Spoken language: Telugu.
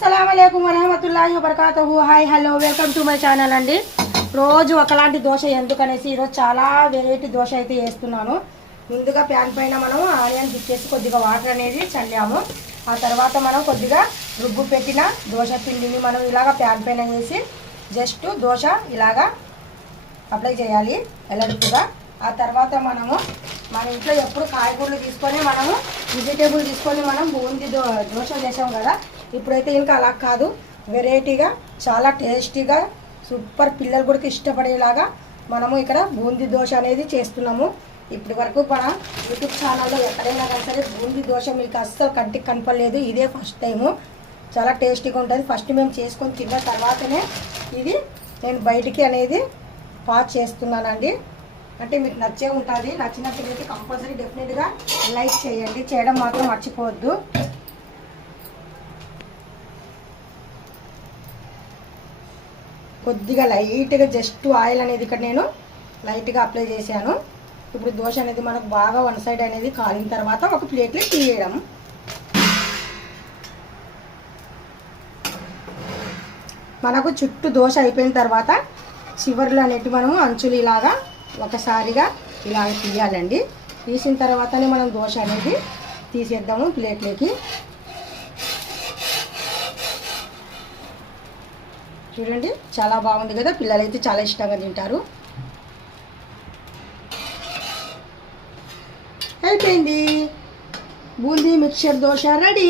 అస్సలాముఅలైకుం వరహమతుల్లాహి వబరకాతుహు. Hi hello welcome to my channel అండి. రోజు ఒకలాంటి దోశ ఎందుకనేసి ఈరోజు చాలా వెరైటీ దోశ అయితే వేస్తున్నాను. ముందుగా ప్యాన్ పైన మనం ఆనియన్ తిప్పేసి కొద్దిగా వాటర్ అనేది చల్లాము. ఆ తర్వాత మనం కొద్దిగా రుబ్బు పెట్టిన దోశ పిండిని మనం ఇలాగ ప్యాన్ పైన వేసి జస్ట్ దోశ ఇలాగా అప్లై చేయాలి ఎల్లడుపుగా. ఆ తర్వాత మనము మన ఇంట్లో ఎప్పుడు కాయగూరలు తీసుకొని మనము వెజిటేబుల్ తీసుకొని మనం బూందీ దోశ చేసాం కదా. ఇప్పుడైతే ఇంకా అలా కాదు, వెరైటీగా చాలా టేస్టీగా సూపర్ పిల్లలు కూడా ఇష్టపడేలాగా మనము ఇక్కడ బూందీ దోశ అనేది చేస్తున్నాము. ఇప్పటి వరకు మన యూట్యూబ్ ఛానల్లో ఎక్కడైనా కానీ సరే బూందీ దోశ మీకు అస్సలు కంటికి కనపడలేదు. ఇదే ఫస్ట్ టైము. చాలా టేస్టీగా ఉంటుంది. ఫస్ట్ మేము చేసుకొని తిన్న తర్వాతనే ఇది నేను బయటికి అనేది పాస్ చేస్తున్నానండి. అంటే మీకు నచ్చే ఉంటుంది. నచ్చినట్లయితే కంపల్సరీ డెఫినెట్గా లైక్ చేయండి, చేయడం మాత్రం మర్చిపోవద్దు. కొద్దిగా లైట్గా జస్ట్ ఆయిల్ అనేది ఇక్కడ నేను లైట్గా అప్లై చేశాను. ఇప్పుడు దోశ అనేది మనకు బాగా వన్ సైడ్ అనేది కాలిన తర్వాత ఒక ప్లేట్లో తీయడం. మనకు చుట్టూ దోశ అయిపోయిన తర్వాత చివర్లు అనేవి మనం అంచులు ఇలాగా ఒకసారిగా ఇలా తీయాలండి. తీసిన తర్వాతనే మనం దోశ అనేది తీసేద్దాము ప్లేట్లోకి. చూడండి చాలా బాగుంది కదా, పిల్లలైతే చాలా ఇష్టంగా తింటారు. అయిపోయింది, బూందీ మిక్చర్ దోశ రెడీ.